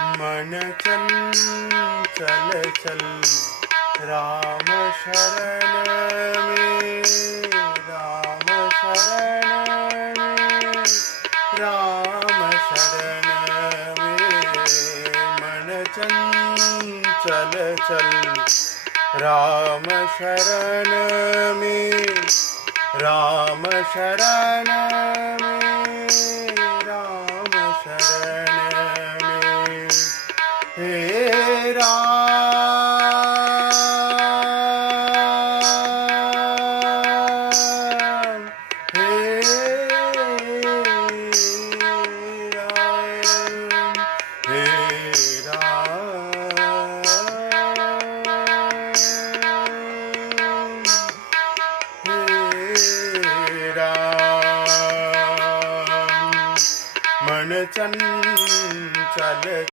मन चंचल चल राम शरण में, राम शरण में, राम शरण में। मन चंचल चल राम शरण में, राम शरण में, राम शरण में। हे राम, हे राम, हे राम, हे राम। मन चंचल